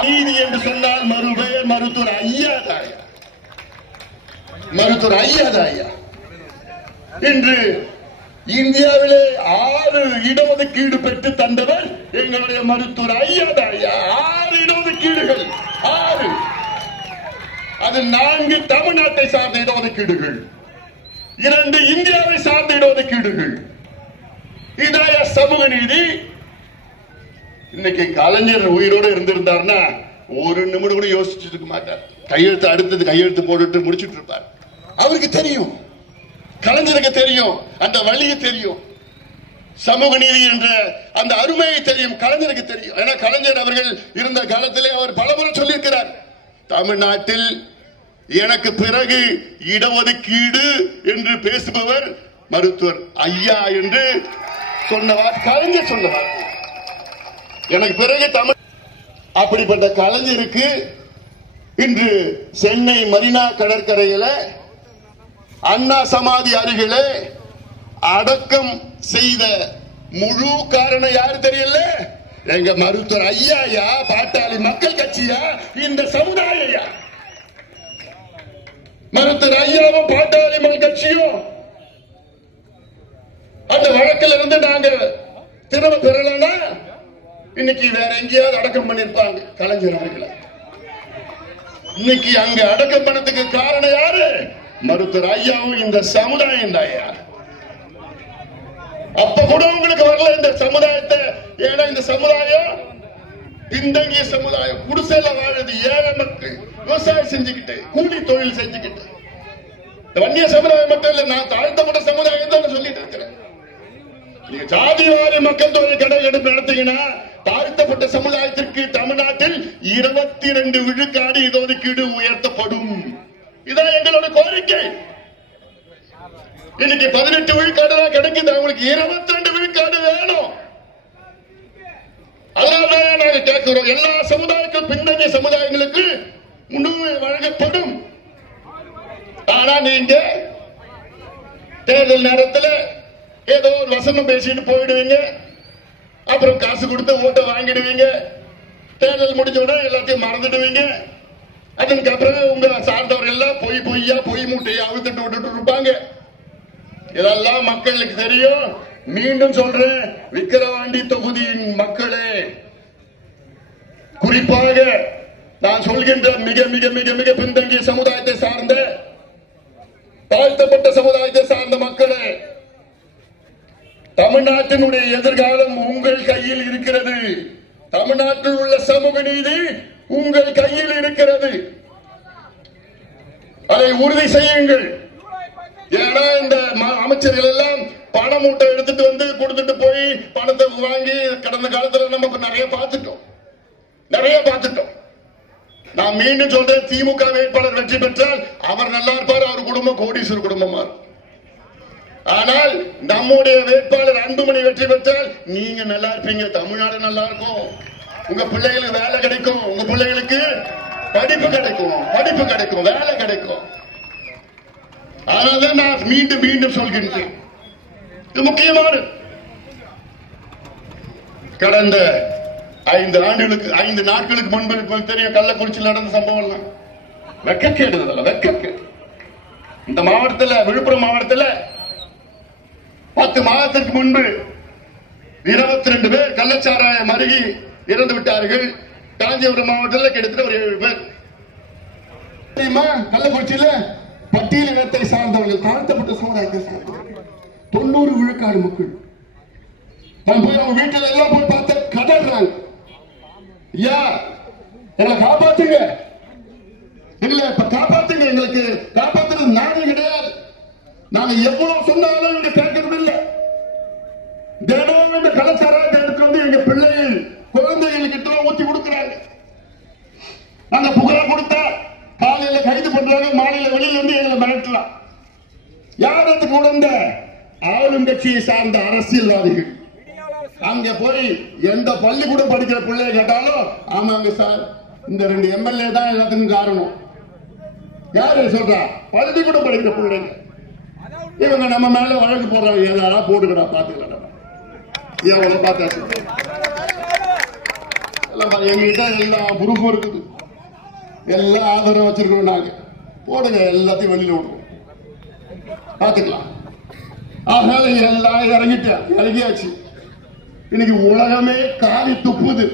அநீதி என்று சொன்னால் மறுபெயர் மருத்துவர் ஐயாதாயா. மருத்துவர் ஐயாதாயா இன்று இந்தியாவிலே 6 இடஒதுக்கீடு பெற்று தந்தவர் எங்களுடைய மருத்துவர் ஐயாதாயா. 6 இடஒதுக்கீடுகள், 6. அது 4 தமிழ்நாட்டை சார்ந்த இடஒதுக்கீடுகள், 2 இந்தியாவை சார்ந்த இடஒதுக்கீடுகள். இதாய சமூக நீதி. இன்னைக்கு கலைஞர் உயிரோடு இருந்திருந்தார்னா ஒரு நிமிடம் கூட யோசிச்சுட்டு இருக்க மாட்டார். கையெழுத்து அடுத்தது கையெழுத்து போட்டுட்டு முடிச்சுட்டு இருப்பார். அவருக்கு தெரியும், கலைஞருக்கு தெரியும், அந்த வழியை தெரியும், சமூக நீதி என்ற அந்த அருமையை தெரியும், கலைஞருக்கு தெரியும். ஏன்னா கலைஞர் அவர்கள் இருந்த காலத்திலே அவர் பலமுறை சொல்லியிருக்கிறார், தமிழ்நாட்டில் எனக்கு பிறகு இடஒதுக்கீடு என்று பேசுபவர் மருத்துவர் ஐயா என்று சொன்னவர் கலைஞர் சொன்னவர். எனக்கு பிறகு தமிழ். அப்படிப்பட்ட கலைஞருக்கு இன்று சென்னை மெரினா கடற்கரையில அண்ணா சமாதி அருகிலே அடக்கம் செய்த முழு காரணம் யாரு தெரியல? எங்க மருத்துவர் ஐயாயா, பாட்டாளி மக்கள் கட்சியா, இந்த சமுதாயா. மருத்துவர் ஐயாவும் பாட்டாளி மக்கள் கட்சியும் அந்த வழக்கில் இருந்து நாங்க திரும்ப பெறலன்னா இன்னைக்கு வேற எங்கேயாவது அடக்கம் பண்ணிருப்பாங்க கலைஞர் அவர்களை. இன்னைக்கு அங்க அடக்கம் பண்ணதுக்கு காரணம் யாரு? மருத்துவர் ஐயாவும் இந்த சமுதாயம் தாயா. அப்ப கூட உங்களுக்கு வரல இந்த சமுதாயத்தை. ஏன்னா இந்த சமுதாயம் பின்தங்கிய சமுதாயம், குடிசையில வாழுது, ஏழை மக்கள், விவசாயம் செஞ்சுக்கிட்டு, கூலி தொழில் செஞ்சுக்கிட்டு. வன்னிய சமுதாயம் மட்டும் இல்ல, நான் தாழ்த்தப்பட்ட சமுதாயம் தான் சொல்லிட்டு இருக்கிறேன். நீங்க ஜாதிவாரி மக்கள் தொகை கணக்கெடுப்பு நடத்தீங்கன்னா தாழ்த்தப்பட்ட சமுதாயத்திற்கு தமிழ்நாட்டில் 22 விழுக்காடு இடஒதுக்கீடு உயர்த்தப்படும். இதான் எங்களோட கோரிக்கை. இன்னைக்கு 18 விழுக்காடு தான் கிடைக்குது, அவங்களுக்கு 22 விழுக்காடு வேணும். அதனால்தான் நாங்கள் கேட்கிறோம், எல்லா சமுதாயங்களும் பின்னணிய சமுதாயங்களுக்கு முன்னுரிமை வழங்கப்படும். ஆனா நீங்க தேர்தல் நேரத்தில் ஏதோ ஒரு வசனம் பேசிட்டு போயிடுவீங்க, அப்புறம் காசு கொடுத்து ஓட்டை வாங்கிடுவீங்க, தேர்தல் முடிஞ்ச உடனே எல்லாத்தையும் மறந்துடுவீங்க. அதுக்கு அப்புறம் உங்க சார்ந்தவர்கள் எல்லாம் பொய் மூட்டையை அழுத்திட்டு விட்டுட்டு இருப்பாங்க. இதெல்லாம் மக்களுக்கு தெரியும். மீண்டும் சொல்றேன், விக்கிரவாண்டி தொகுதியின் மக்களே, குறிப்பாக நான் சொல்கின்ற மிக மிக மிக மிக பின்தங்கிய சமுதாயத்தை சார்ந்த, தாழ்த்தப்பட்ட சமுதாயத்தை சார்ந்த மக்களே, தமிழ்நாட்டினுடைய எதிர்காலம் உங்கள் கையில் இருக்கிறது. தமிழ்நாட்டில் உள்ள சமூக நீதி உங்கள் கையில் இருக்கிறது. அதை உறுதி செய்யுங்கள். ஏன்னா இந்த அமைச்சர்கள் எல்லாம் பண மூட்டை எடுத்துட்டு வந்து கொடுத்துட்டு போய் பணத்தை வாங்கி கடந்த காலத்துல நம்ம நிறைய பார்த்துட்டோம். நான் மீண்டும் சொல்றேன், திமுக வேட்பாளர் வெற்றி பெற்றால் அவர் நல்லா இருப்பார், அவர் குடும்பம் கோடீஸ்வரர் குடும்பமா. ஆனால் நம்முடைய வேட்பாளர் அன்புமணி வெற்றி பெற்றால் நீங்க நல்லா இருப்பீங்க, தமிழ்நாடு நல்லா இருக்கும், உங்க பிள்ளைகளுக்கு வேலை கிடைக்கும், உங்க பிள்ளைகளுக்கு படிப்பு கிடைக்கும், வேலை கிடைக்கும். அதனால நான் மீண்டும் மீண்டும் சொல்கின்றேன், இது முக்கியமான. கடந்த 5 நாட்களுக்கு முன்பு தெரியும், கள்ளக்குறிச்சியில் நடந்த சம்பவம் எல்லாம் வெட்கக்கேடு. இந்த மாவட்டத்தில், விழுப்புரம் மாவட்டத்தில் 10 மாதத்திற்கு முன்பு 22 பேர் கள்ளச்சாராயம் அருகி இறந்து விட்டார்கள். காஞ்சிபுரம் மாவட்டத்தில் கிட்டத்தட்ட ஒரு 7 பேர். கள்ளக்குறிச்சியில பட்டியல் இனத்தை சார்ந்தவர்கள், தாழ்த்தப்பட்ட சமுதாயத்தை சார்ந்தவர்கள் 90 விழுக்காடு மக்கள். அவங்க வீட்டில் எல்லாம் போய் பார்த்த கதறாங்க, ஐயா எங்களை காப்பாத்துங்க, எங்களுக்கு காப்பாத்துறது நாடு கிடையாது. நாங்க எவ்வளவு சொன்னாலும் இங்க கேட்கறது இல்லை. தினம் இந்த கலாச்சாரத்தை எடுத்து வந்து எங்க பிள்ளைகள், குழந்தைகள் கிட்ட ஊத்தி கொடுக்கிறாங்க. நாங்க புகார் கொடுத்தா காலையில கைது பண்றாங்க, மாலையில வெளியில வந்து எங்களை மிரட்டலாம். யார் அதுக்கு உடந்த? ஆளுங்கட்சியை சார்ந்த அரசியல்வாதிகள். அங்க போய் எந்த பள்ளிக்கூடம் படிக்கிற பிள்ளைய கேட்டாலும், ஆமாங்க சார், இந்த 2 எம்எல்ஏ தான் எல்லாத்துக்கும் காரணம். யாரு சொல்றா? பள்ளிக்கூடம் படிக்கிற பிள்ளைங்க. இவங்க நம்ம மேல வழக்கு போடுறாங்க, ஏதாவது போட்டுக்கடா, பாத்துக்கலாம், எவ்வளவு பார்த்தா எங்ககிட்ட எல்லா ப்ரூஃபும் இருக்குது, எல்லா ஆதாரம் வச்சிருக்கோம். நாங்க போடுங்க, எல்லாத்தையும் வெளியில விடுவோம், பாத்துக்கலாம். ஆக எல்லாம் இறங்கியாச்சு. இன்னைக்கு உலகமே காரி துப்புது.